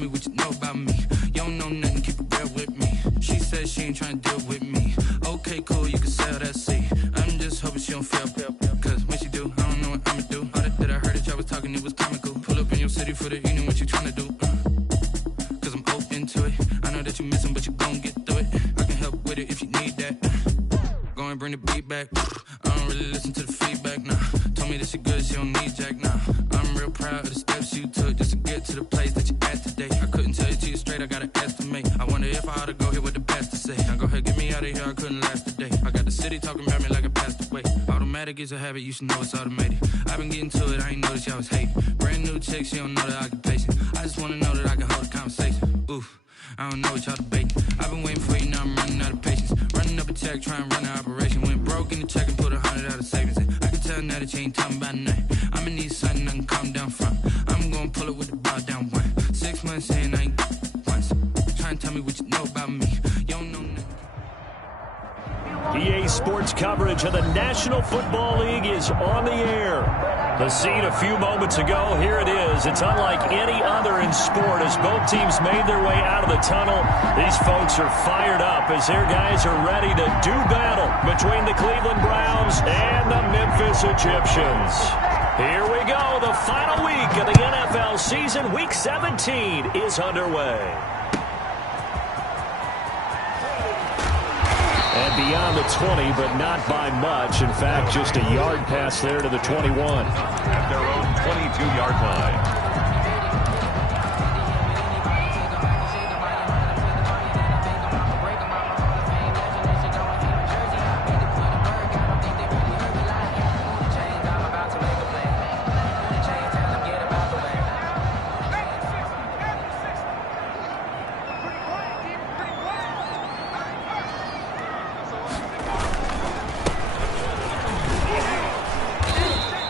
me what you know about me. You don't know nothing, keep it real with me. She said she ain't trying to deal with me. Okay, cool, you can sell that seat. I'm just hoping she don't fail. Cause when she do, I don't know what I'ma do. All that I heard that y'all was talking, it was comical. Pull up in your city for the evening, what you trying to do? Cause I'm open to it. I know that you missing, but you gon' get through it. I can help with it if you need that. Go and bring the beat back. I don't really listen to the feedback, nah. Told me that she good, she don't need jack, nah. I'm real proud of the steps you took just to get to the place that you at today. I couldn't tell you to you straight, I gotta estimate. I wonder if I ought to go here with the best to say. Now go ahead, get me out of here, I couldn't last a day. I got the city talking about me like I passed away. Automatic is a habit, you should know it's automated. I've been getting to it, I ain't noticed y'all was hating. Brand new chick, she don't know the occupation. I just wanna know that I can hold a conversation. Oof, I don't know what y'all debating. I've been waiting for you, now I'm running out of patience. Running up a check, trying to run an operation. Went broke in the check and put 100 out of savings in. I can tell now that you ain't talking about nothing. I'ma need something I can calm down from. I'm gonna pull it with the bow down one. 6 months in, I ain't once. Trying to tell me what you know about me. You don't know nothing. EA Sports coverage of the National Football League is on the air. The scene a few moments ago, here it is. It's unlike any other in sport as both teams made their way out of the tunnel. These folks are fired up as their guys are ready to do battle between the Cleveland Browns and the Memphis Egyptians. Here we go. The final week of the NFL season, Week 17, is underway. And beyond the 20, but not by much. In fact, just a yard pass there to the 21. At their own 22-yard line.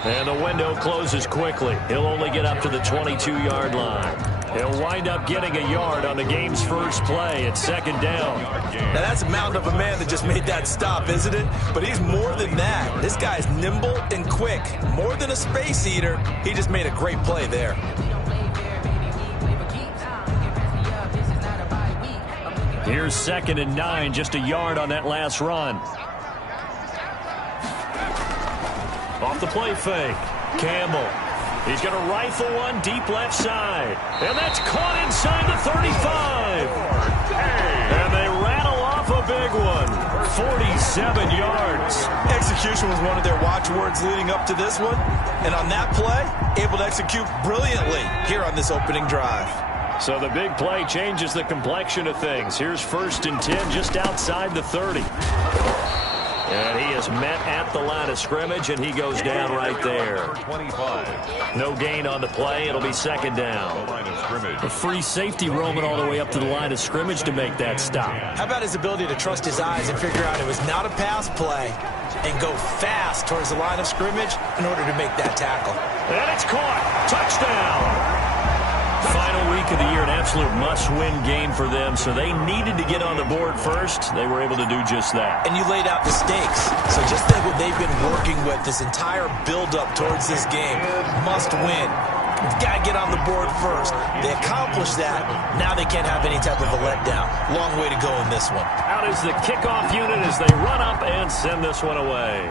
And the window closes quickly. He'll only get up to the 22-yard line. He'll wind up getting a yard on the game's first play. It's second down. Now that's a mountain of a man that just made that stop, isn't it? But he's more than that. This guy's nimble and quick. More than a space eater. He just made a great play there. Here's 2nd and 9, just a yard on that last run. Off the play fake. Campbell. He's going to rifle one deep left side. And that's caught inside the 35. And they rattle off a big one. 47 yards. Execution was one of their watchwords leading up to this one. And on that play, able to execute brilliantly here on this opening drive. So the big play changes the complexion of things. Here's 1st and 10 just outside the 30. And he is met at the line of scrimmage, and he goes down right there. 25. No gain on the play. It'll be second down. The line of scrimmage. A free safety roaming all the way up to the line of scrimmage to make that stop. How about his ability to trust his eyes and figure out it was not a pass play and go fast towards the line of scrimmage in order to make that tackle. And it's caught. Touchdown. Final week of the year, an absolute must-win game for them, so they needed to get on the board first. They were able to do just that. And you laid out the stakes. So just think what they've been working with this entire build-up towards this game. Must win. You've got to get on the board first. They accomplished that. Now they can't have any type of a letdown. Long way to go in this one. Out is the kickoff unit as they run up and send this one away.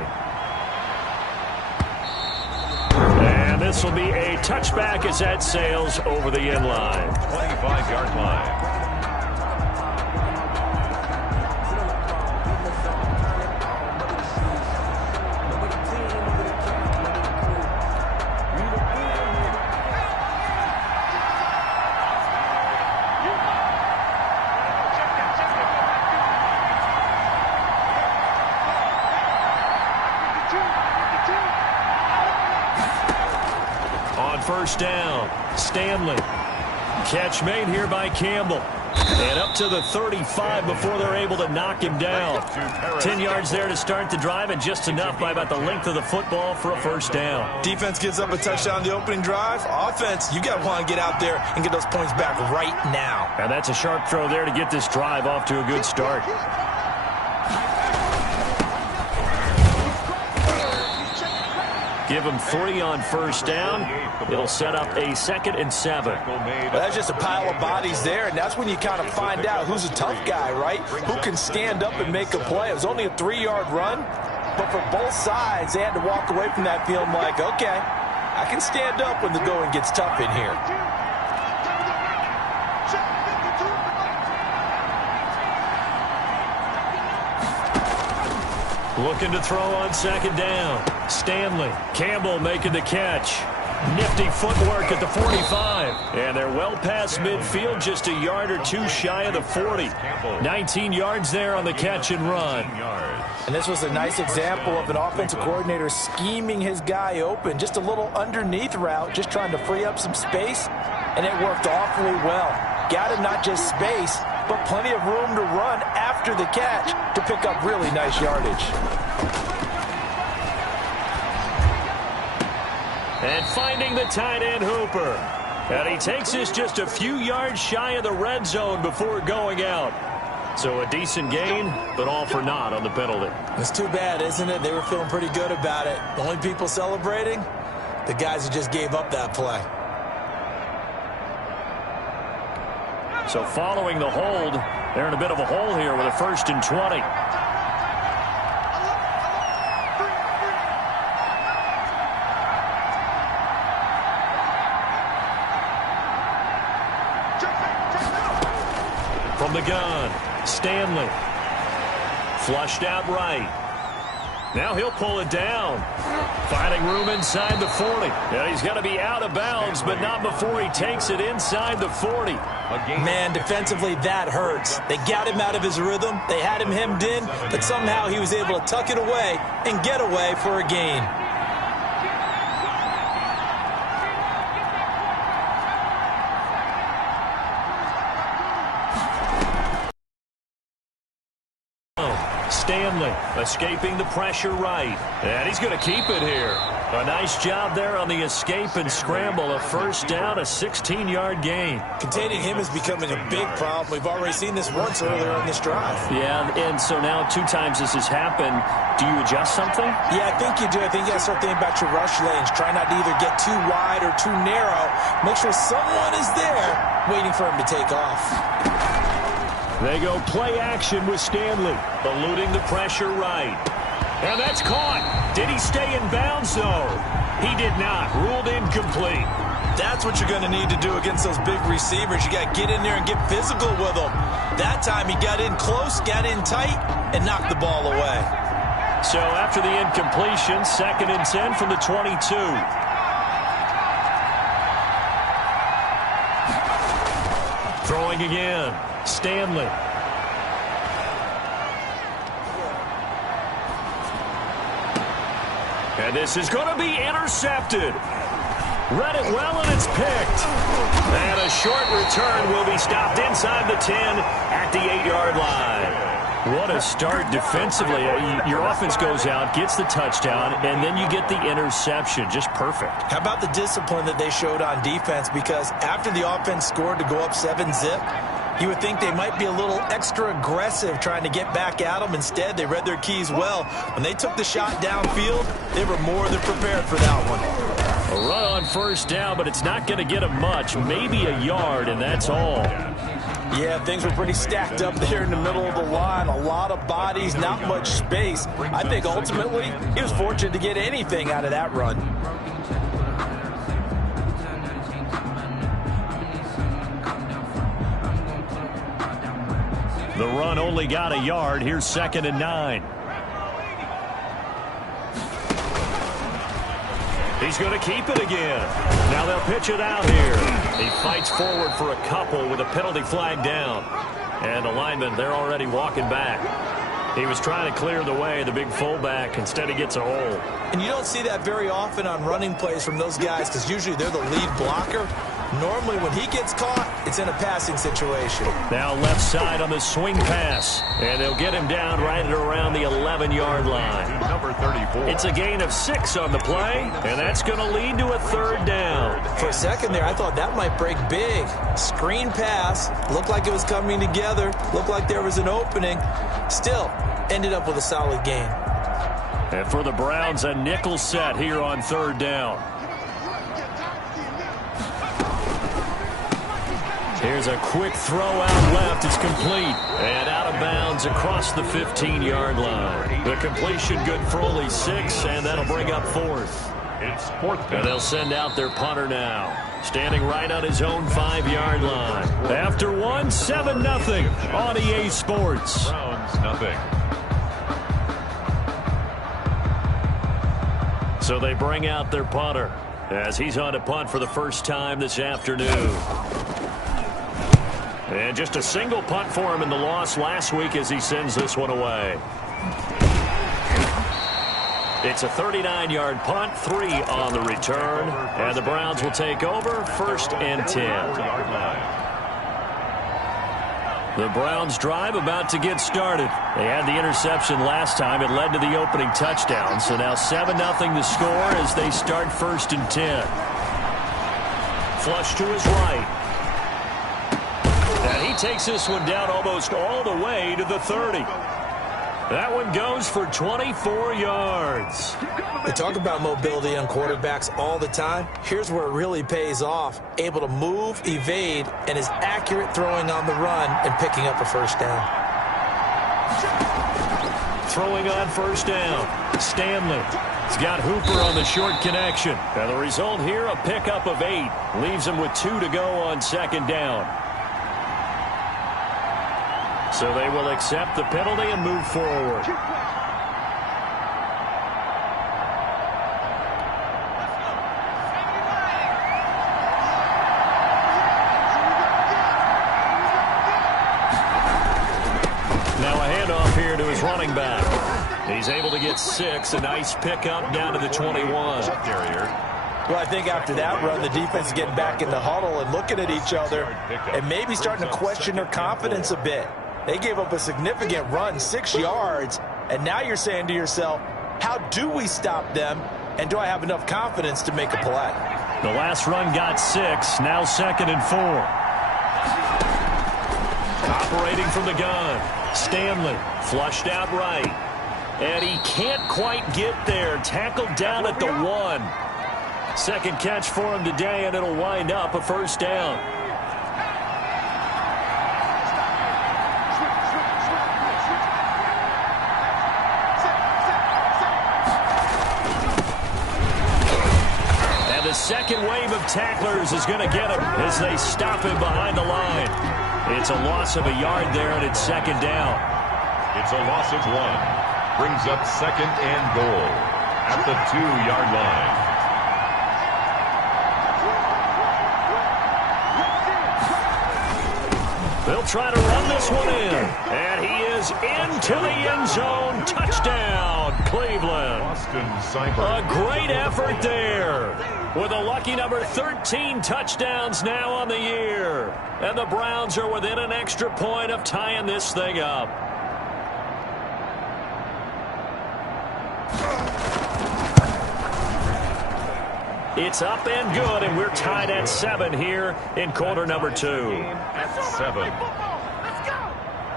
And this will be a touchback as that sails over the end line. 25-yard line. First down, Stanley. Catch made here by Campbell. And up to the 35 before they're able to knock him down. 10 yards there to start the drive, and just enough by about the length of the football for a first down. Defense gives up a touchdown on the opening drive. Offense, you got to want to get out there and get those points back right now. And that's a sharp throw there to get this drive off to a good start. Give him 3 on first down. It'll set up a 2nd and 7. Well, that's just a pile of bodies there, and that's when you kind of find out who's a tough guy, right? Who can stand up and make a play. It was only a 3-yard run, but for both sides, they had to walk away from that feeling like, okay, I can stand up when the going gets tough in here. Looking to throw on 2nd down. Stanley. Campbell making the catch. Nifty footwork at the 45. And they're well past midfield, just a yard or 2 shy of the 40. 19 yards there on the catch and run. And this was a nice example of an offensive coordinator scheming his guy open. Just a little underneath route, just trying to free up some space. And it worked awfully well. Got him not just space, but plenty of room to run after the catch to pick up really nice yardage. And finding the tight end Hooper. And he takes us just a few yards shy of the red zone before going out. So a decent gain, but all for naught on the penalty. It's too bad, isn't it? They were feeling pretty good about it. The only people celebrating, the guys who just gave up that play. So following the hold, they're in a bit of a hole here with a 1st and 20. From the gun, Stanley. Flushed out right. Now he'll pull it down. Finding room inside the 40. And he's going to be out of bounds, but not before he takes it inside the 40. Man, defensively, that hurts. They got him out of his rhythm. They had him hemmed in, but somehow he was able to tuck it away and get away for a gain. Stanley escaping the pressure right. And he's going to keep it here. A nice job there on the escape and scramble. A 1st down, a 16-yard gain. Containing him is becoming a big problem. We've already seen this once earlier in this drive. Yeah, and so now 2 times this has happened. Do you adjust something? Yeah, I think you do. I think you got to start thinking about your rush lanes. Try not to either get too wide or too narrow. Make sure someone is there waiting for him to take off. They go play action with Stanley, eluding the pressure right. And that's caught. Did he stay in bounds, though? He did not. Ruled incomplete. That's what you're going to need to do against those big receivers. You got to get in there and get physical with them. That time he got in close, got in tight, and knocked the ball away. So after the incompletion, 2nd and 10 from the 22. Throwing again. Stanley. And this is going to be intercepted. Read it well, and it's picked. And a short return will be stopped inside the 10 at the 8-yard line. What a start defensively. Your offense goes out, gets the touchdown, and then you get the interception. Just perfect. How about the discipline that they showed on defense? Because after the offense scored to go up 7-zip, you would think they might be a little extra aggressive trying to get back at them. Instead, they read their keys well. When they took the shot downfield, they were more than prepared for that one. A run on 1st down, but it's not going to get them much. Maybe a yard, and that's all. Yeah, things were pretty stacked up there in the middle of the line. A lot of bodies, not much space. I think ultimately he was fortunate to get anything out of that run. The run only got a yard. Here's 2nd and 9. He's going to keep it again. Now they'll pitch it out here. He fights forward for a couple with a penalty flag down. And the linemen, they're already walking back. He was trying to clear the way, the big fullback. Instead, he gets a hole. And you don't see that very often on running plays from those guys because usually they're the lead blocker. Normally, when he gets caught, it's in a passing situation. Now left side on the swing pass. And they'll get him down right at around the 11-yard line. Number 34. It's a gain of 6 on the play, and that's going to lead to a 3rd down. For a second there, I thought that might break big. Screen pass. Looked like it was coming together. Looked like there was an opening. Still, ended up with a solid gain. And for the Browns, a nickel set here on 3rd down. Here's a quick throw out left. It's complete. And out of bounds across the 15-yard line. The completion good for only 6, and that'll bring up 4th. It's 4th down. And they'll send out their punter now. Standing right on his own 5-yard line. After 1, 7-0 on EA Sports. Browns, nothing. So they bring out their punter as he's on to punt for the first time this afternoon. And just a single punt for him in the loss last week as he sends this one away. It's a 39-yard punt, 3 on the return. And the Browns will take over 1st and 10. The Browns drive about to get started. They had the interception last time. It led to the opening touchdown. So now 7-0 the score as they start 1st and 10. Flush to his right. And he takes this one down almost all the way to the 30. That one goes for 24 yards. We talk about mobility on quarterbacks all the time. Here's where it really pays off. Able to move, evade, and is accurate throwing on the run and picking up a 1st down. Throwing on 1st down. Stanley. He's got Hooper on the short connection. And the result here, a pickup of 8. Leaves him with 2 to go on 2nd down. So they will accept the penalty and move forward. Now a handoff here to his running back. He's able to get 6. A nice pickup down to the 21. Well, I think after that run, the defense is getting back in the huddle and looking at each other and maybe starting to question their confidence a bit. They gave up a significant run, 6 yards, and now you're saying to yourself, how do we stop them, and do I have enough confidence to make a play? The last run got 6, now 2nd and 4. Operating from the gun, Stanley flushed out right, and he can't quite get there. Tackled down at the 1. Second catch for him today, and it'll wind up a 1st down. The second wave of tacklers is going to get him as they stop him behind the line. It's a loss of a yard there, and it's 2nd down. It's a loss of 1. Brings up 2nd and goal at the 2-yard line. They'll try to run this one in. And he is into the end zone. Touchdown, Cleveland. A great effort there. With a lucky number 13 touchdowns now on the year. And the Browns are within an extra point of tying this thing up. It's up and good, and we're tied at 7 here in quarter number 2. At 7.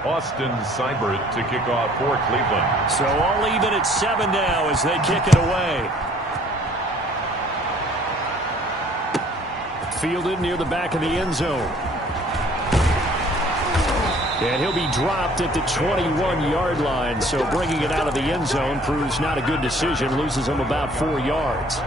Austin Seibert to kick off for Cleveland. So all even at 7 now as they kick it away. Fielded near the back of the end zone. And he'll be dropped at the 21-yard line. So bringing it out of the end zone proves not a good decision. Loses him about 4 yards.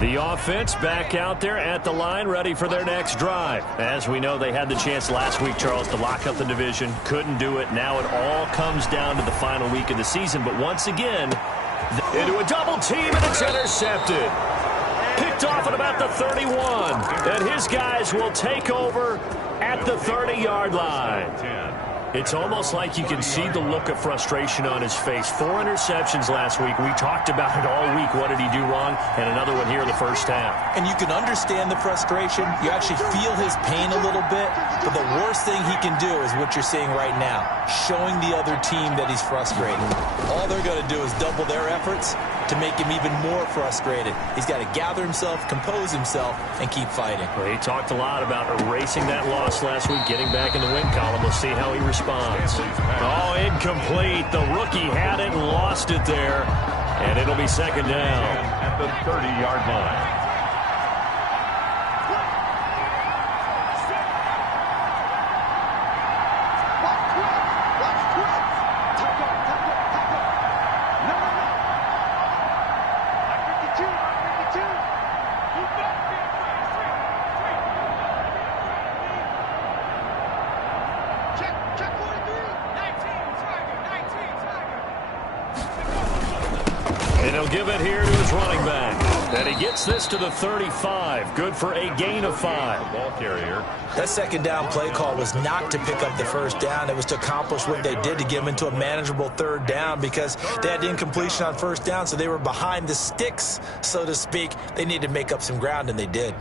The offense back out there at the line, ready for their next drive. As we know, they had the chance last week, Charles, to lock up the division. Couldn't do it. Now it all comes down to the final week of the season. But once again, into a double team, and it's intercepted. Picked off at about the 31. And his guys will take over at the 30-yard line. It's almost like you can see the look of frustration on his face. 4 interceptions last week. We talked about it all week. What did he do wrong? And another one here in the first half. And you can understand the frustration. You actually feel his pain a little bit. But the worst thing he can do is what you're seeing right now, showing the other team that he's frustrated. All they're going to do is double their efforts to make him even more frustrated. He's got to gather himself, compose himself, and keep fighting. Well, he talked a lot about erasing that loss last week, getting back in the win column. We'll see how he responds. Oh, incomplete. The rookie had it and lost it there. And it'll be second down. At the 30-yard line. And he'll give it here to his running back. And he gets this to the 35. Good for a gain of 5. Ball carrier. That second down play call was not to pick up the first down. It was to accomplish what they did to get him into a manageable third down because they had incompletion on first down, so they were behind the sticks, so to speak. They needed to make up some ground, and they did.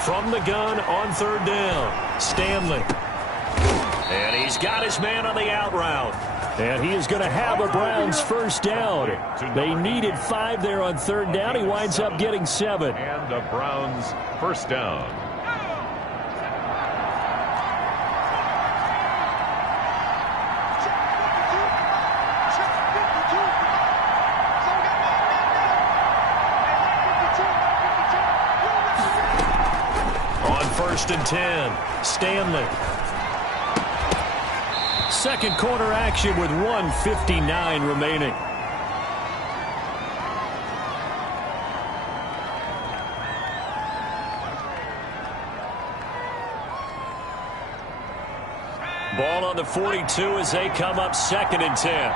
From the gun on third down, Stanley. And he's got his man on the out route. And he is going to have a Browns first down. They needed 5 there on third down. He winds up getting 7. And the Browns first down. First and 10, Stanley. Second quarter action with 1:59 remaining. Ball on the 42 as they come up second and 10.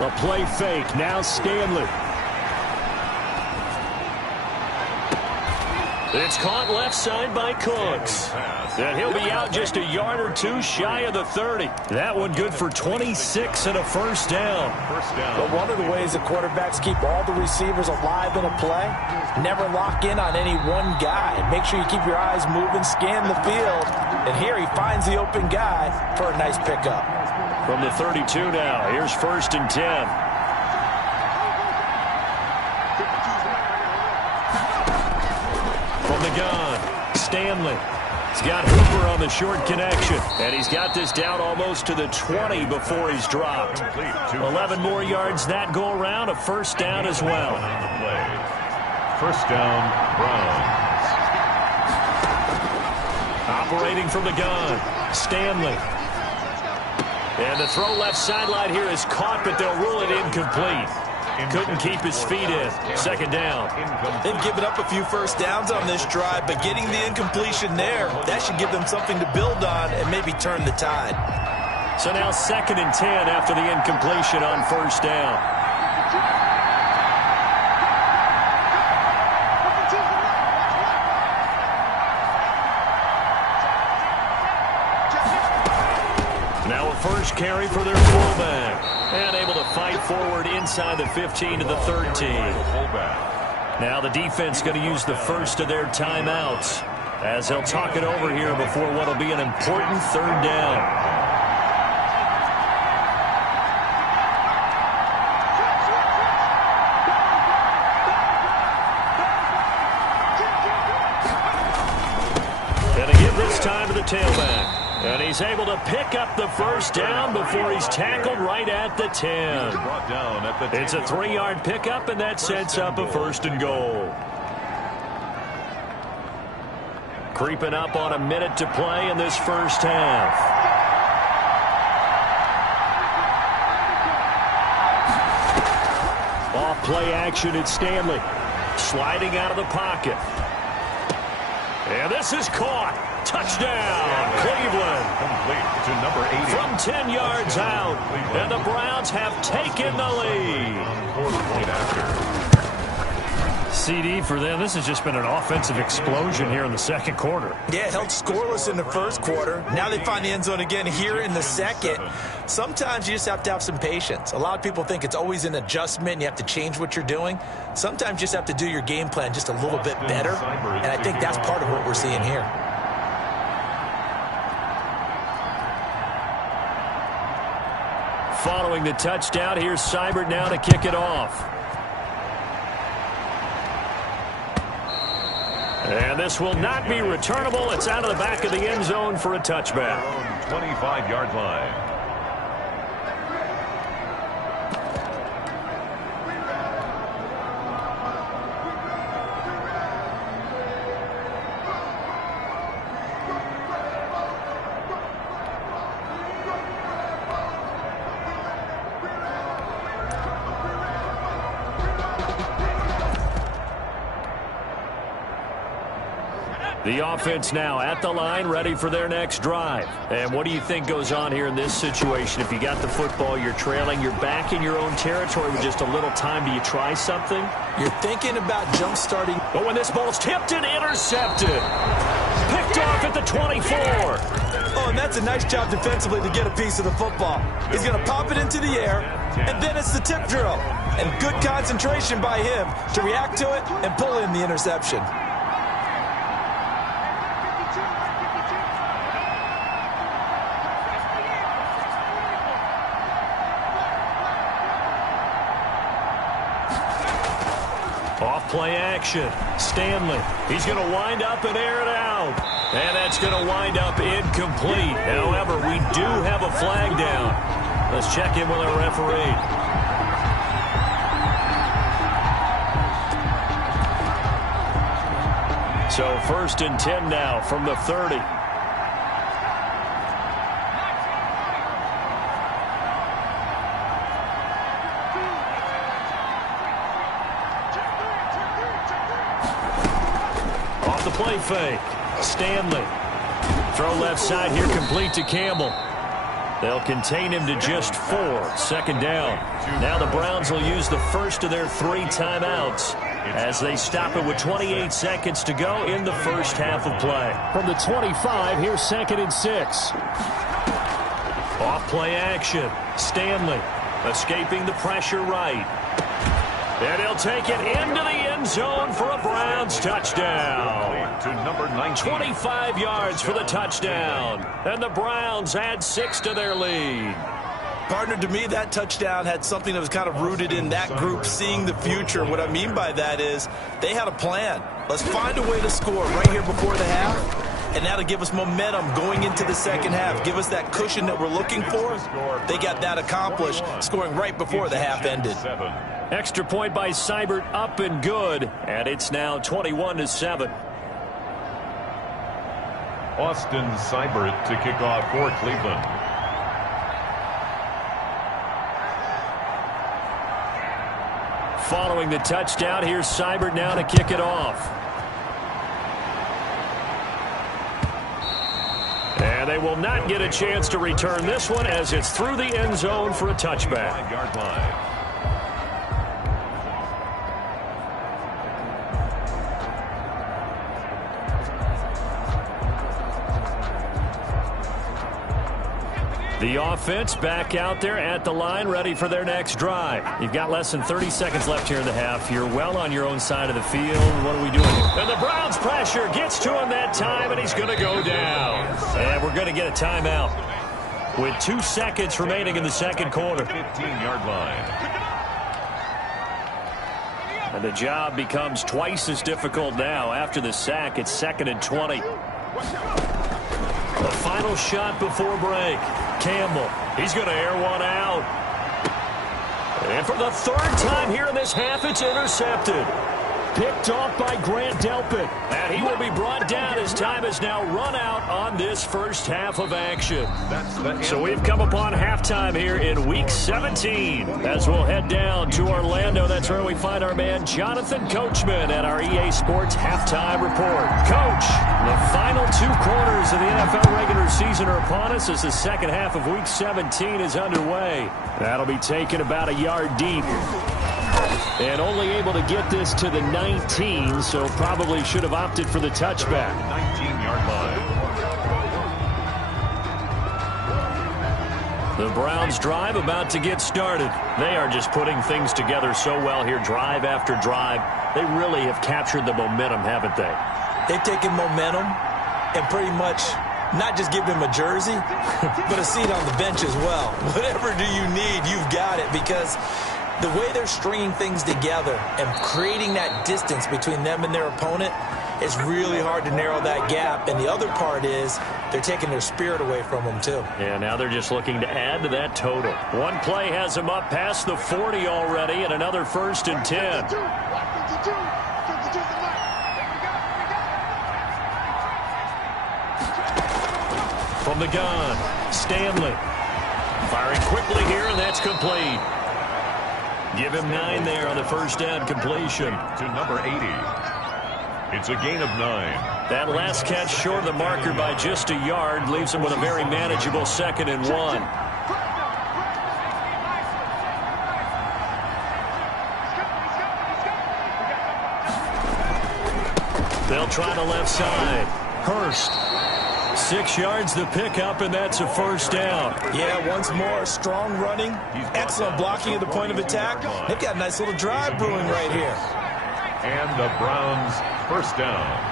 A play fake. Now Stanley. It's caught left side by Cooks. And he'll be out just a yard or two shy of the 30. That one good for 26 and a first down. But one of the ways the quarterbacks keep all the receivers alive in a play, never lock in on any one guy. Make sure you keep your eyes moving, scan the field. And here he finds the open guy for a nice pickup. From the 32 now, here's first and 10. From the gun, Stanley. He's got Hooper on the short connection. And he's got this down almost to the 20 before he's dropped. 11 more yards that go around, a first down as well. First down, Browns. Operating from the gun, Stanley. And the throw left sideline here is caught, but they'll rule it incomplete. Couldn't keep his feet in. Second down. They've given up a few first downs on this drive, but getting the incompletion there, that should give them something to build on and maybe turn the tide. So now second and 10 after the incompletion on first down. Now a first carry for their fullback. And able to fight forward inside the 15 to the 13. Now the defense going to use the first of their timeouts as they'll talk it over here before what will be an important third down. And to give this time to the tailback. And he's able to pick up the first down before he's tackled right at the 10. It's a 3-yard pickup, and that sets up a first and goal. Creeping up on a minute to play in this first half. Off play action at Stanley. Sliding out of the pocket. And this is caught. Touchdown, Cleveland. Complete to number 80. From 10 yards out, and the Browns have taken the lead. Quarter-point after. CD for them. This has just been an offensive explosion here in the second quarter. Yeah, held scoreless in the first quarter. Now they find the end zone again here in the second. Sometimes you just have to have some patience. A lot of people think it's always an adjustment. You have to change what you're doing. Sometimes you just have to do your game plan just a little bit better, and I think that's part of what we're seeing here. Following the touchdown, here's Seibert now to kick it off. And this will not be returnable. It's out of the back of the end zone for a touchback. 25-yard line. The offense now at the line, ready for their next drive. And what do you think goes on here in this situation? If you got the football, you're trailing, you're back in your own territory with just a little time. Do you try something? You're thinking about jump-starting. But when this ball's tipped and intercepted. Picked off at the 24. Oh, and that's a nice job defensively to get a piece of the football. He's going to pop it into the air, and then it's the tip drill. And good concentration by him to react to it and pull in the interception. Play action. Stanley. He's going to wind up and air it out. And that's going to wind up incomplete. However, we do have a flag down. Let's check in with our referee. So 1st and 10 now from the 30. Play fake. Stanley. Throw left side here, complete to Campbell. They'll contain him to just 4. 2nd down. Now the Browns will use the first of their 3 timeouts as they stop it with 28 seconds to go in the first half of play. From the 25, here's 2nd and 6. Off play action. Stanley escaping the pressure right. And he'll take it into the end zone for a Browns touchdown. To number 19. 25 yards for the touchdown. And the Browns add 6 to their lead. Partner, to me, that touchdown had something that was kind of rooted in that group seeing the future. What I mean by that is they had a plan. Let's find a way to score right here before the half. And that'll give us momentum going into the second half. Give us that cushion that we're looking for. They got that accomplished, scoring right before the half ended. Extra point by Seibert, up and good. And it's now 21-7. Austin Seibert to kick off for Cleveland. Following the touchdown, here's Seibert now to kick it off. And they will not get a chance to return this one as it's through the end zone for a touchback. 5-yard line. The offense back out there at the line, ready for their next drive. You've got less than 30 seconds left here in the half. You're well on your own side of the field. What are we doing here? And the Browns pressure gets to him that time, and he's going to go down. And we're going to get a timeout with 2 seconds remaining in the second quarter. 15-yard line. And the job becomes twice as difficult now. After the sack, it's 2nd and 20. The final shot before break. Campbell, he's going to air one out. And for the 3rd time here in this half, it's intercepted. picked off by Grant Delpit. And he will be brought down as time has now run out on this first half of action. So we've come upon halftime here in Week 17. As we'll head down to Orlando, that's where we find our man Jonathan Coachman at our EA Sports Halftime Report. Coach, the final 2 quarters of the NFL regular season are upon us as the second half of Week 17 is underway. That'll be taken about a yard deep. And only able to get this to the 19, so probably should have opted for the touchback. 19-yard line. The Browns drive about to get started. They are just putting things together so well here, drive after drive. They really have captured the momentum, haven't they? They've taken momentum and pretty much not just give them a jersey, but a seat on the bench as well. Whatever do you need, you've got it, because the way they're stringing things together and creating that distance between them and their opponent, it's really hard to narrow that gap. And the other part is they're taking their spirit away from them, too. Yeah, now they're just looking to add to that total. One play has them up past the 40 already, and another 1st and 10. From the gun, Stanley. Firing quickly here, and that's complete. Give him 9 there on the first down completion. To number 80. It's a gain of 9. That last catch short of the marker by just a yard leaves him with a very manageable 2nd and 1. They'll try the left side. Hurst. 6 yards the pickup, and that's a first down. Yeah, once more, strong running, excellent blocking at the point of attack. They've got a nice little drive brewing right here. And the Browns first down.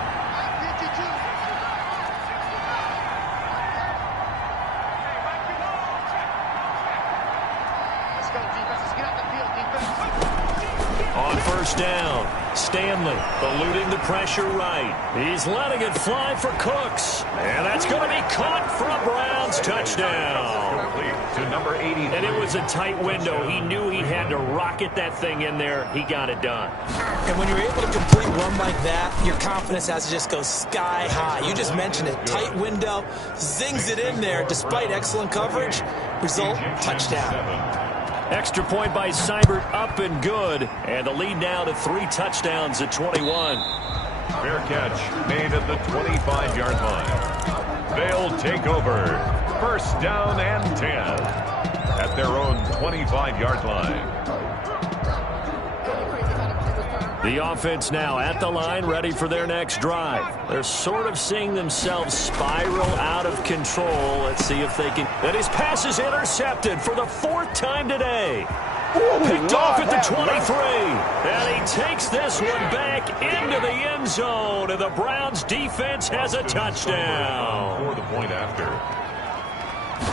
On first down, Stanley eluding the pressure right. He's letting it fly for Cooks. And that's going to be caught for a Browns touchdown. To number 80. And it was a tight window. He knew he had to rocket that thing in there. He got it done. And when you're able to complete a run like that, your confidence has to just go sky high. You just mentioned it. Tight window, zings it in there despite excellent coverage. Result, touchdown. Extra point by Seibert, up and good. And the lead now to 3 touchdowns at 21. Fair catch made at the 25-yard line. They'll take over. First down and 10 at their own 25-yard line. The offense now at the line, ready for their next drive. They're sort of seeing themselves spiral out of control. Let's see if they can. And his pass is intercepted for the 4th time today. Picked off at the 23. And he takes this one back into the end zone. And the Browns defense has a touchdown. For the point after.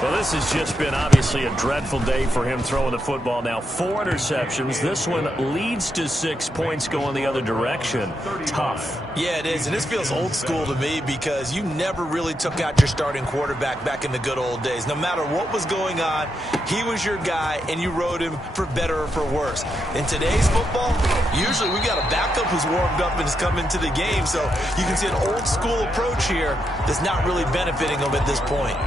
Well, this has just been obviously a dreadful day for him throwing the football. Now 4 interceptions. This one leads to 6 points going the other direction. Tough. Yeah, it is. And this feels old school to me because you never really took out your starting quarterback back in the good old days. No matter what was going on, he was your guy, and you rode him for better or for worse. In today's football, usually we got a backup who's warmed up and has come into the game. So you can see an old school approach here that's not really benefiting him at this point.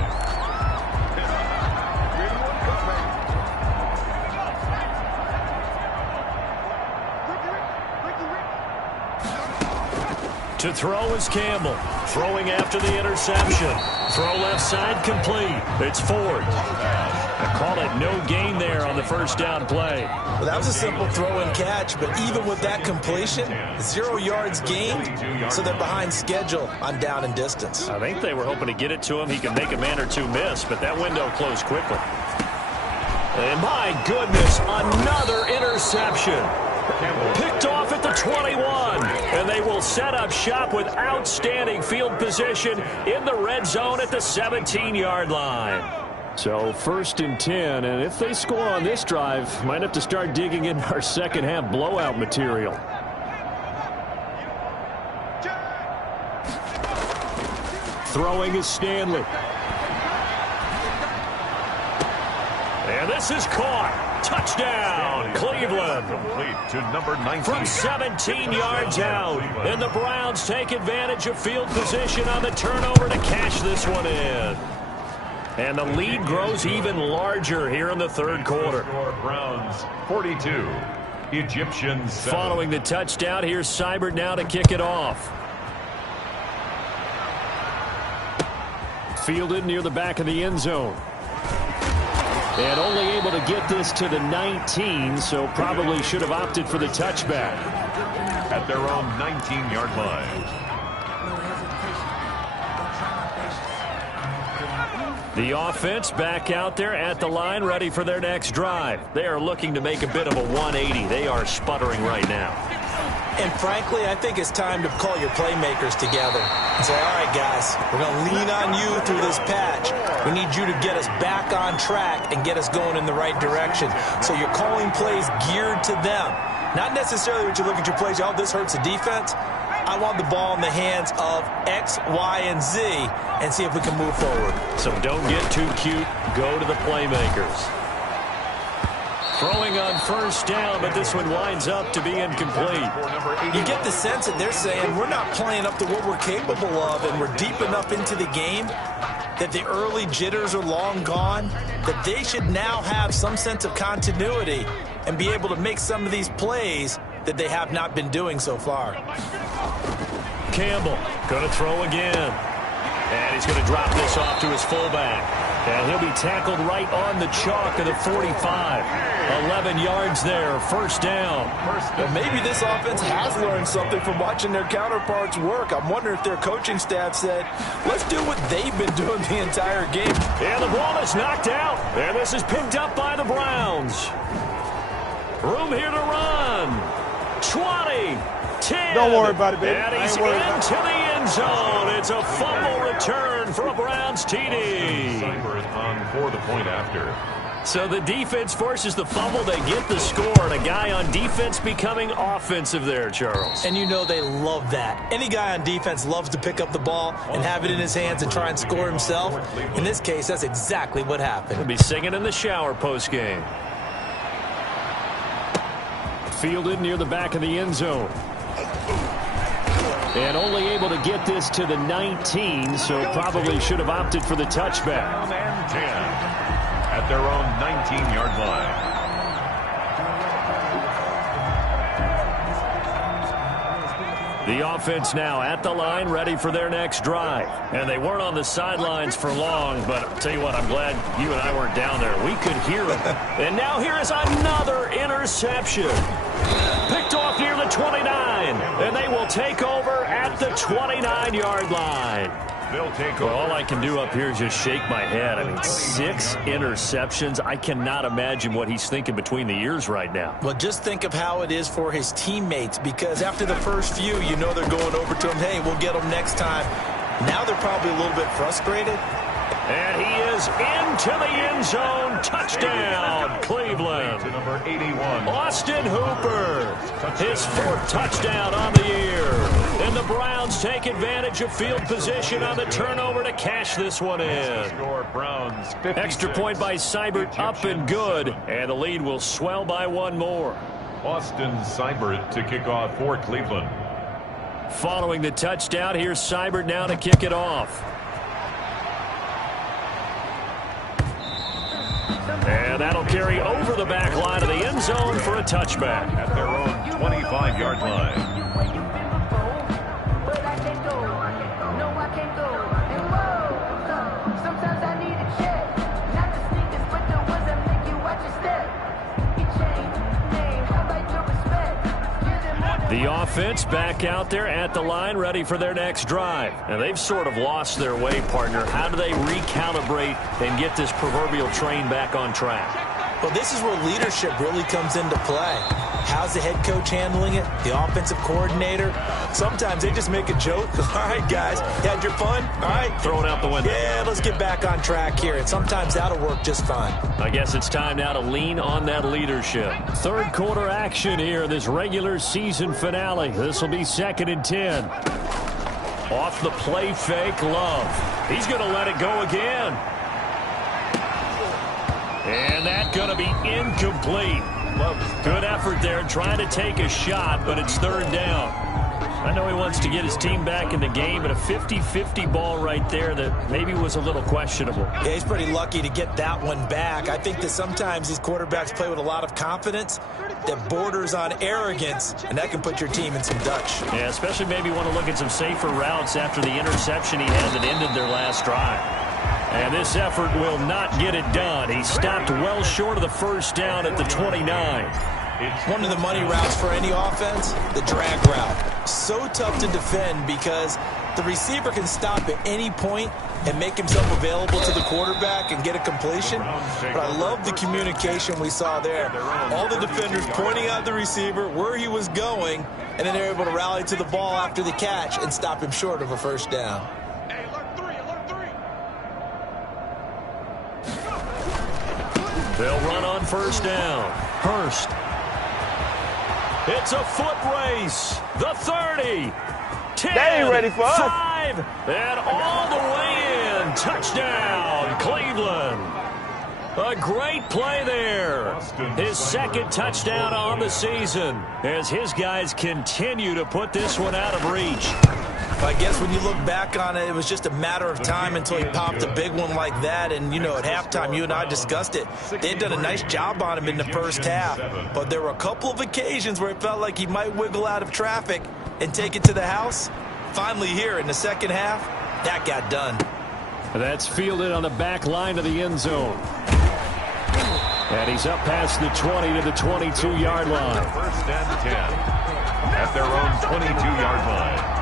To throw is Campbell. Throwing after the interception. Throw left side complete. It's Ford. I call it no gain there on the first down play. Well, that was a simple throw and catch, but even with that completion, 0 yards gained, so they're behind schedule on down and distance. I think they were hoping to get it to him. He could make a man or two miss, but that window closed quickly. And my goodness, another interception. Picked off at the 21, and they will set up shop with outstanding field position in the red zone at the 17-yard line. So 1st and 10, and if they score on this drive, might have to start digging in our second half blowout material. Throwing is Stanley. And this is caught. Touchdown, Cleveland. Complete to number 19. From 17 yards out. And the Browns take advantage of field position on the turnover to cash this one in. And the lead grows even larger here in the third quarter. Browns 42, Egyptians 7. Following the touchdown, here's Seibert now to kick it off. Fielded near the back of the end zone. And only able to get this to the 19, so probably should have opted for the touchback. At their own 19-yard line. The offense back out there at the line, ready for their next drive. They are looking to make a bit of a 180. They are sputtering right now. And frankly, I think it's time to call your playmakers together and say, all right, guys, we're going to lean on you through this patch. We need you to get us back on track and get us going in the right direction. So you're calling plays geared to them. Not necessarily what you look at your plays, oh, this hurts the defense. I want the ball in the hands of X, Y, and Z and see if we can move forward. So don't get too cute. Go to the playmakers. Throwing on first down, but this one winds up to be incomplete. You get the sense that they're saying we're not playing up to what we're capable of, and we're deep enough into the game that the early jitters are long gone, that they should now have some sense of continuity and be able to make some of these plays that they have not been doing so far. Campbell going to throw again. And he's going to drop this off to his fullback. And he'll be tackled right on the chalk of the 45. 11 yards there, first down. Well, maybe this offense has learned something from watching their counterparts work. I'm wondering if their coaching staff said, let's do what they've been doing the entire game. And the ball is knocked out. And this is picked up by the Browns. Room here to run. 20, 10. Don't worry about it, baby. And he's into the end zone. It's a fumble return for a Browns TD. Seibert on for the point after. So the defense forces the fumble. They get the score, and a guy on defense becoming offensive there, Charles. And you know they love that. Any guy on defense loves to pick up the ball and have it in his hands and try and score himself. In this case, that's exactly what happened. He'll be singing in the shower postgame. Fielded near the back of the end zone. And only able to get this to the 19, so probably should have opted for the touchback. And 10 at their own 19-yard line. The offense now at the line, ready for their next drive. And they weren't on the sidelines for long, but I'll tell you what, I'm glad you and I weren't down there. We could hear them. And now here is another interception. Picked off near the 29, and they will take over at the 29-yard line. They'll take over. Well, all I can do up here is just shake my head. I mean, 6 interceptions. I cannot imagine what he's thinking between the ears right now. Well, just think of how it is for his teammates, because after the first few, you know they're going over to him, hey, we'll get them next time. Now they're probably a little bit frustrated. And he is into the end zone. Touchdown, Cleveland. To number 81. Austin Hooper, his 4th touchdown on the year. And the Browns take advantage of field position on the turnover to cash this one in. Score Browns 56. Extra point by Seibert, up and good. And the lead will swell by 1 more. Austin Seibert to kick off for Cleveland. Following the touchdown, here's Seibert now to kick it off. And that'll carry over the back line of the end zone for a touchback. At their own 25-yard line. The offense back out there at the line, ready for their next drive. And they've sort of lost their way, partner. How do they recalibrate and get this proverbial train back on track? Well, this is where leadership really comes into play. How's the head coach handling it? The offensive coordinator? Sometimes they just make a joke. All right, guys, you had your fun? All right. Throw it out the window. Yeah, let's get back on track here. And sometimes that'll work just fine. I guess it's time now to lean on that leadership. Third quarter action here in this regular season finale. This will be 2nd and 10. Off the play fake, Love. He's going to let it go again. And that's going to be incomplete. Good effort there trying to take a shot, but it's third down. I know he wants to get his team back in the game, but a 50-50 ball right there that maybe was a little questionable. Yeah, he's pretty lucky to get that one back. I think that sometimes these quarterbacks play with a lot of confidence that borders on arrogance, and that can put your team in some Dutch. Yeah, especially maybe want to look at some safer routes after the interception he had that ended their last drive. And this effort will not get it done. He stopped well short of the first down at the 29. One of the money routes for any offense, the drag route. So tough to defend because the receiver can stop at any point and make himself available to the quarterback and get a completion. But I love the communication we saw there. All the defenders pointing out the receiver, where he was going, and then they're able to rally to the ball after the catch and stop him short of a first down. They'll run on first down. Hurst. It's a foot race. The 30. 10. They ain't ready for us. 5. And all the way in. Touchdown, Cleveland. A great play there. His second touchdown on the season as his guys continue to put this one out of reach. I guess when you look back on it, it was just a matter of time until he popped a big one like that. And, you know, at halftime, you and I discussed it. They'd done a nice job on him in the first half. But there were a couple of occasions where it felt like he might wiggle out of traffic and take it to the house. Finally here in the second half, that got done. That's fielded on the back line of the end zone. And he's up past the 20 to the 22-yard line. First and 10 at their own 22-yard line.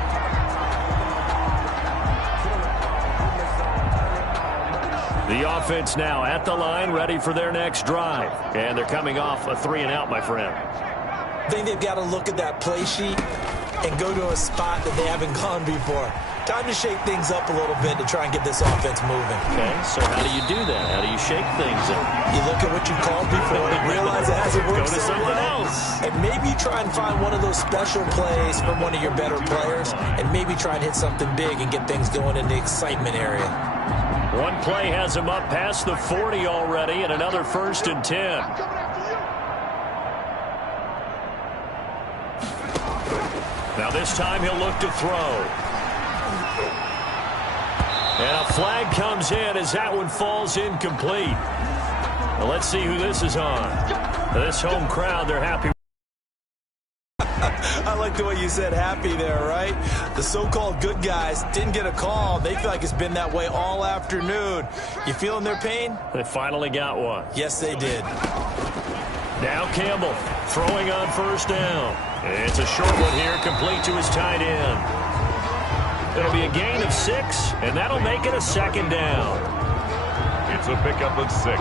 The offense now at the line, ready for their next drive. And they're coming off a 3-and-out, my friend. I think they've got to look at that play sheet and go to a spot that they haven't gone before. Time to shake things up a little bit to try and get this offense moving. Okay, so how do you do that? How do you shake things up? You look at what you called before and realize it hasn't worked Go to so something well. else. And maybe try and find one of those special plays from one of your better players and maybe try and hit something big and get things going in the excitement area. One play has him up past the 40 already, and another first and 10. Now this time he'll look to throw. And a flag comes in as that one falls incomplete. Now let's see who this is on. This home crowd, they're happy. I like the way you said happy there, right? The so-called good guys didn't get a call. They feel like it's been that way all afternoon. You feeling their pain? They finally got one. Yes, they did. Now Campbell throwing on first down. It's a short one here, complete to his tight end. It'll be a gain of 6, and that'll make it a second down. It's a pickup of 6.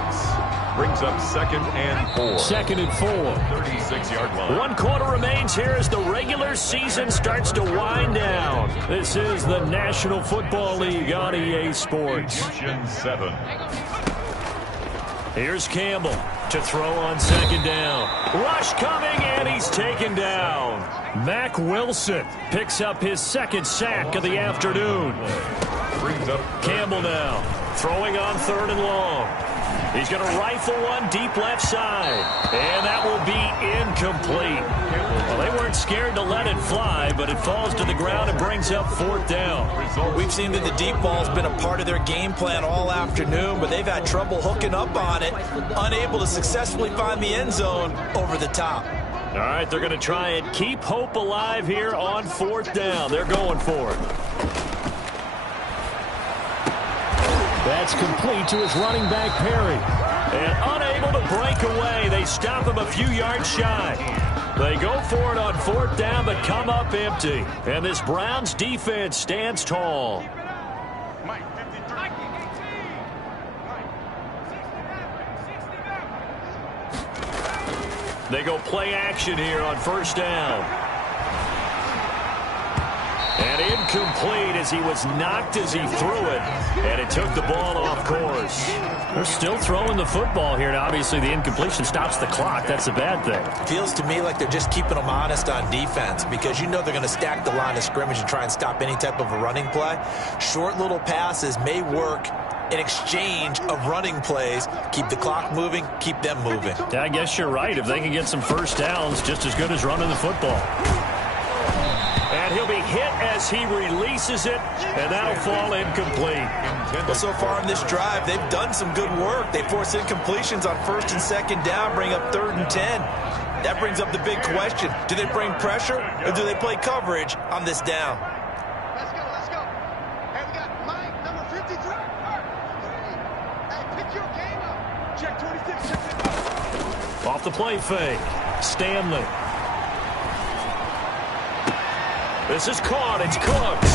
Brings up second and 4. Second and 4. 36-yard line. 1 quarter remains here as the regular season starts to wind down. This is the National Football League on EA Sports. Egyptian 7. Here's Campbell to throw on second down. Rush coming, and he's taken down. Mack Wilson picks up his second sack of the afternoon. Brings up Campbell now throwing on third and long. He's going to rifle one deep left side. And that will be incomplete. Well, they weren't scared to let it fly, but it falls to the ground and brings up fourth down. We've seen that the deep ball's been a part of their game plan all afternoon, but they've had trouble hooking up on it, unable to successfully find the end zone over the top. All right, they're going to try and keep hope alive here on fourth down. They're going for it. That's complete to his running back, Perry. And unable to break away, they stop him a few yards shy. They go for it on fourth down, but come up empty. And this Browns defense stands tall. They go play action here on first down. And incomplete as he was knocked as he threw it. And it took the ball off course. They're still throwing the football here. Now, obviously, the incompletion stops the clock. That's a bad thing. Feels to me like they're just keeping them honest on defense because you know they're going to stack the line of scrimmage and try and stop any type of a running play. Short little passes may work an exchange of running plays. Keep the clock moving, keep them moving. Yeah, I guess you're right. If they can get some first downs, just as good as running the football. And he'll be hit as he releases it, and that'll fall incomplete. Well, so far in this drive, they've done some good work. They force incompletions on 1st and 2nd down, bring up 3rd and 10. That brings up the big question. Do they bring pressure, or do they play coverage on this down? Let's go, let's go. Hey, we got Mike, number 53. Hey, pick your game up. Check 26, check it. Off the play fake. Stanley. This is caught. It's Cooks.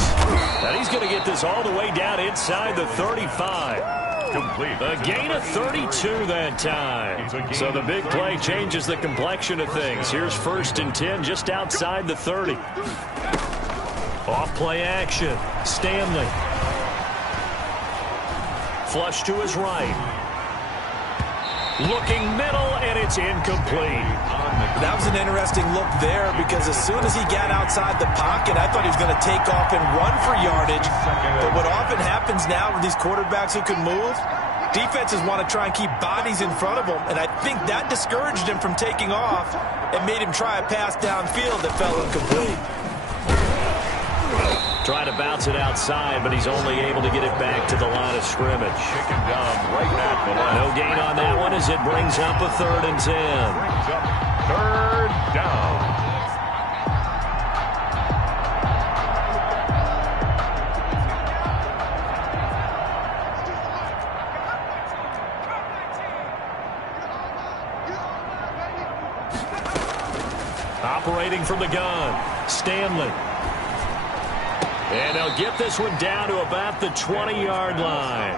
And he's going to get this all the way down inside the 35. Complete. A gain of 32 that time. So the big play changes the complexion of things. Here's 1st and 10 just outside the 30. Off play action. Stanley. Flush to his right. Looking middle, and it's incomplete. That was an interesting look there because as soon as he got outside the pocket, I thought he was going to take off and run for yardage. But what often happens now with these quarterbacks who can move, defenses want to try and keep bodies in front of them, and I think that discouraged him from taking off and made him try a pass downfield that fell incomplete. Trying to bounce it outside, but he's only able to get it back to the line of scrimmage. Chicken down right at the line. No gain on that one as it brings up a 3rd and 10. Brings up 3rd down. Operating from the gun, Stanley. And they'll get this one down to about the 20-yard line.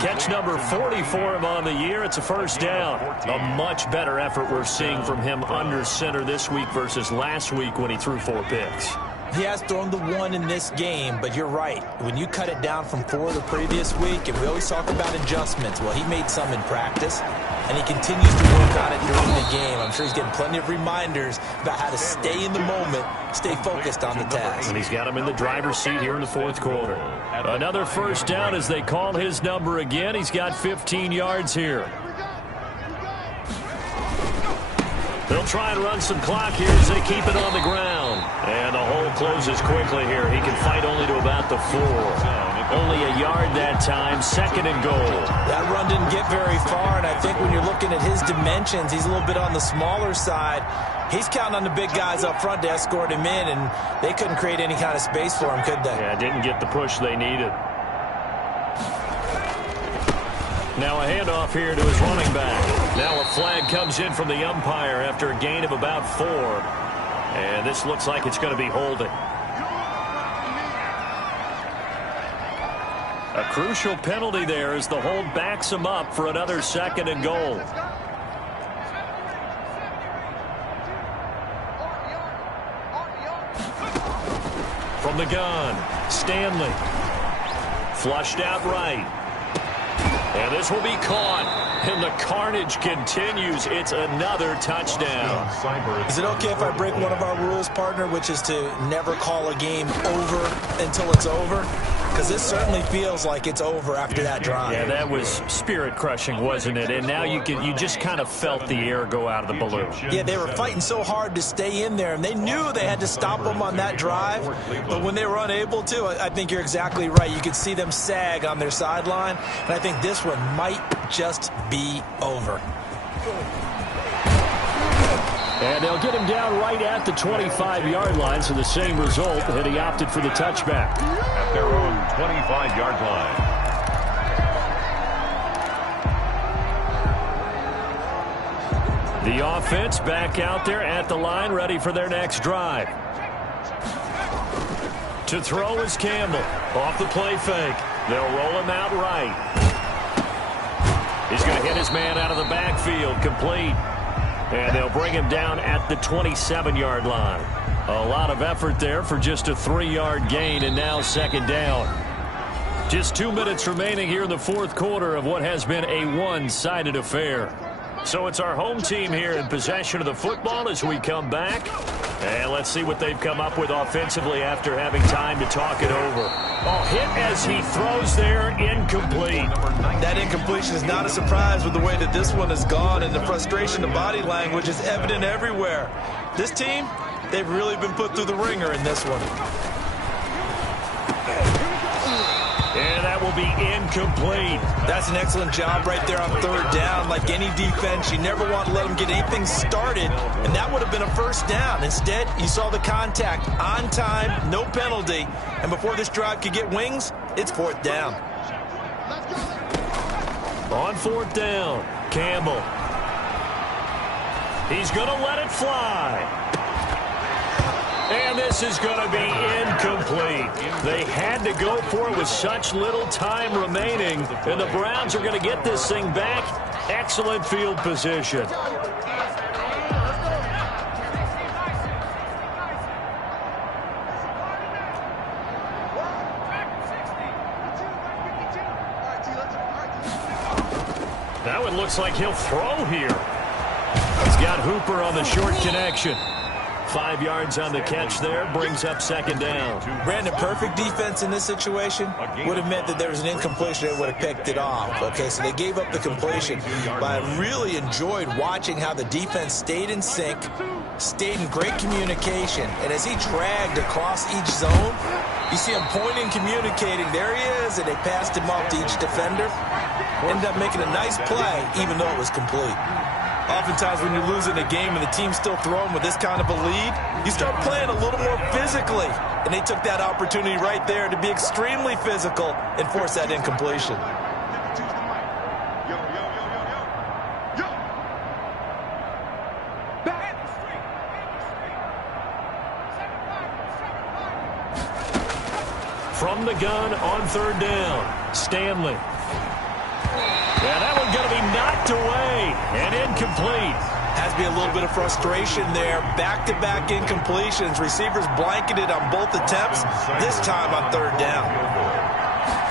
Catch number 40 for him on the year. It's a 1st down. A much better effort we're seeing from him under center this week versus last week when he threw 4 picks. He has thrown the 1 in this game, but you're right. When you cut it down from 4 the previous week, and we always talk about adjustments, well, he made some in practice, and he continues to work on it during the game. I'm sure he's getting plenty of reminders about how to stay in the moment, stay focused on the task. And he's got him in the driver's seat here in the 4th quarter. Another 1st down as they call his number again. He's got 15 yards here. They'll try and run some clock here as they keep it on the ground. And the hole closes quickly here. He can fight only to about the 4. Only a yard that time, 2nd and goal. That run didn't get very far, and I think when you're looking at his dimensions, he's a little bit on the smaller side. He's counting on the big guys up front to escort him in, and they couldn't create any kind of space for him, could they? Yeah, didn't get the push they needed. Now a handoff here to his running back. Now a flag comes in from the umpire after a gain of about 4. And this looks like it's going to be holding. A crucial penalty there as the hold backs him up for another 2nd and goal. From the gun, Stanley. Flushed out right. And this will be caught. And the carnage continues. It's another touchdown. Is it okay if I break one of our rules, partner, which is to never call a game over until it's over? Because this certainly feels like it's over after that drive. Yeah, that was spirit-crushing, wasn't it? And now you just kind of felt the air go out of the balloon. Yeah, they were fighting so hard to stay in there, and they knew they had to stop them on that drive. But when they were unable to, I think you're exactly right. You could see them sag on their sideline, and I think this one might just be over. And they'll get him down right at the 25-yard line, so the same result, and he opted for the touchback. At their own 25-yard line. The offense back out there at the line, ready for their next drive. To throw is Campbell. Off the play fake. They'll roll him out right. He's going to hit his man out of the backfield, complete. And they'll bring him down at the 27-yard line. A lot of effort there for just a 3-yard gain, and now 2nd down. Just 2 minutes remaining here in the 4th quarter of what has been a one-sided affair. So it's our home team here in possession of the football as we come back. And let's see what they've come up with offensively after having time to talk it over. Oh, hit as he throws there, incomplete. That incompletion is not a surprise with the way that this one has gone, and the frustration, the body language is evident everywhere. This team, they've really been put through the ringer in this one. And that will be incomplete. That's an excellent job right there on third down. Like any defense, you never want to let them get anything started, and that would have been a first down. Instead, you saw the contact on time, no penalty, and before this drive could get wings, it's fourth down. On fourth down, Campbell. He's going to let it fly. And this is going to be incomplete. They had to go for it with such little time remaining, and the Browns are going to get this thing back. Excellent field position. Now it looks like he'll throw here. He's got Hooper on the short connection. 5 yards on the catch there, brings up second down. Brandon, perfect defense in this situation would have meant that there was an incompletion that would have picked it off. Okay, so they gave up the completion, but I really enjoyed watching how the defense stayed in sync, stayed in great communication, and as he dragged across each zone, you see him pointing, communicating. There he is, and they passed him off to each defender. Ended up making a nice play, even though it was complete. Oftentimes when you're losing a game and the team's still throwing with this kind of a lead, you start playing a little more physically. And they took that opportunity right there to be extremely physical and force that incompletion. From the gun on third down, Stanley. And that one's going to be knocked away and incomplete. Has to be a little bit of frustration there. Back-to-back incompletions. Receivers blanketed on both attempts, this time on third down.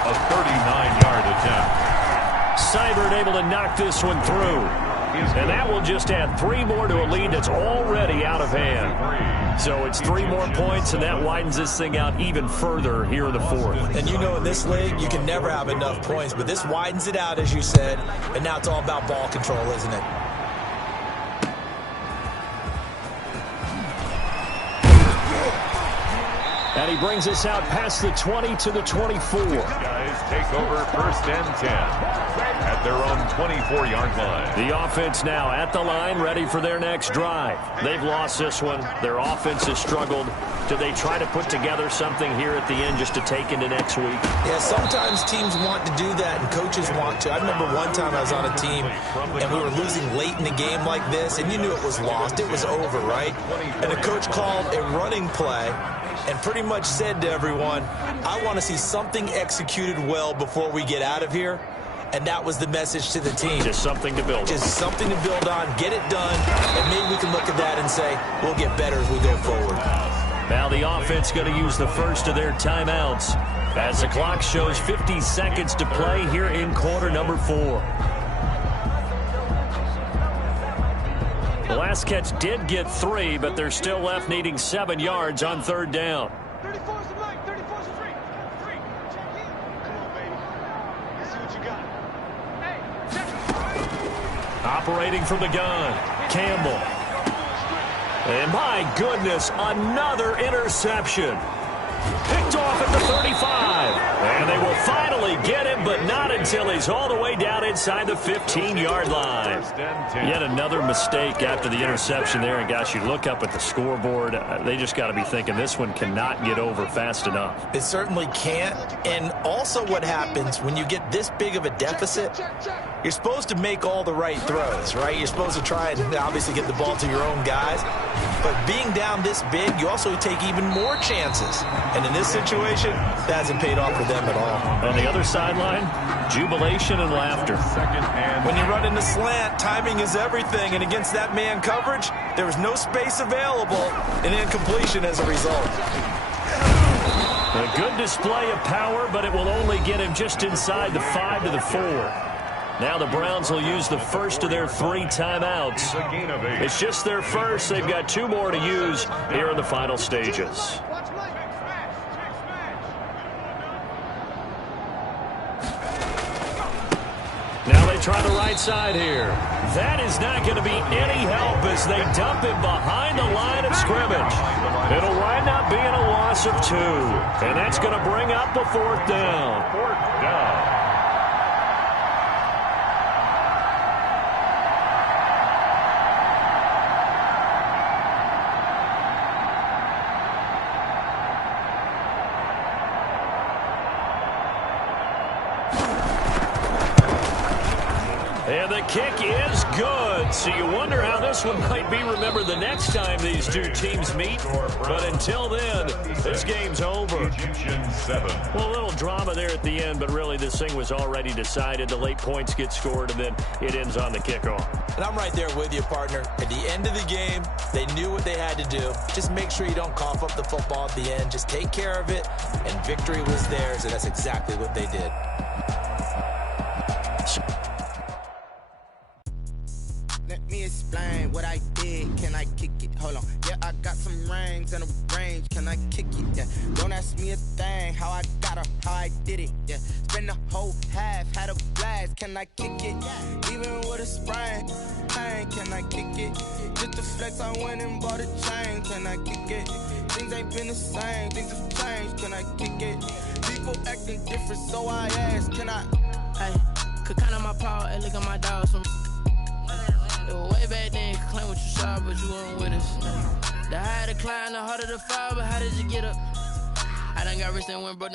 A 39-yard attempt. Seibert able to knock this one through. And that will just add 3 more to a lead that's already out of hand. So it's 3 more points, and that widens this thing out even further here in the fourth. And you know in this league, you can never have enough points, but this widens it out, as you said, and now it's all about ball control, isn't it? And he brings us out past the 20 to the 24. Guys take over first and 10 at their own 24-yard line. The offense now at the line, ready for their next drive. They've lost this one. Their offense has struggled. Do they try to put together something here at the end just to take into next week? Yeah, sometimes teams want to do that and coaches want to. I remember one time I was on a team and we were losing late in the game like this, and you knew it was lost. It was over, right? And the coach called a running play and pretty much said to everyone, I want to see something executed well before we get out of here. And that was the message to the team. Just something to build on. Just something to build on, get it done, and maybe we can look at that and say, we'll get better as we go forward. Now the offense going to use the first of their timeouts as the clock shows 50 seconds to play here in quarter number 4. The last catch did get 3, but they're still left needing 7 yards on third down. 34's the blank, 34's the free. Free, check in. Come on, baby. Let's see what you got. Hey, check. Operating from the gun, Campbell. And my goodness, another interception. Picked off at the 35. And they will finally get him, but not until he's all the way down inside the 15-yard line. Yet another mistake after the interception there. And, gosh, you look up at the scoreboard, they just got to be thinking this one cannot get over fast enough. It certainly can't. And also what happens when you get this big of a deficit, you're supposed to make all the right throws, right? You're supposed to try and obviously get the ball to your own guys. But being down this big, you also take even more chances. And in this situation, that hasn't paid off for them at all. On the other sideline, jubilation and laughter. When you run in the slant, timing is everything. And against that man coverage, there was no space available, and incompletion as a result. A good display of power, but it will only get him just inside the 5 to the 4. Now the Browns will use the first of their 3 timeouts. It's just their first. They've got 2 more to use here in the final stages. Now they try the right side here. That is not going to be any help as they dump him behind the line of scrimmage. It'll wind up being a loss of 2. And that's going to bring up the 4th down. 4th down. And the kick is good. So you wonder how this one might be remembered the next time these 2 teams meet. But until then, this game's over. Well, a little drama there at the end, but really this thing was already decided. The late points get scored, and then it ends on the kickoff. And I'm right there with you, partner. At the end of the game, they knew what they had to do. Just make sure you don't cough up the football at the end. Just take care of it, and victory was theirs, and that's exactly what they did. Let me explain what I did. Can I kick it? Hold on. Yeah, I got some rings and a range. Can I kick it? Yeah. Don't ask me a thing. How I got her, how I did it. Yeah. Spend the whole half, had a blast. Can I kick it? Even with a sprain. Pain, can I kick it? Just to flex, I went and bought a chain. Can I kick it? Things ain't been the same. Things have changed. Can I kick it? People acting different, so I ask. Can I? Hey, could count on my power and look at my dogs. Way back then, you could claim what you saw, but you weren't with us. The higher the climb, the harder the fall, but how did you get up? I done got rich and went broke.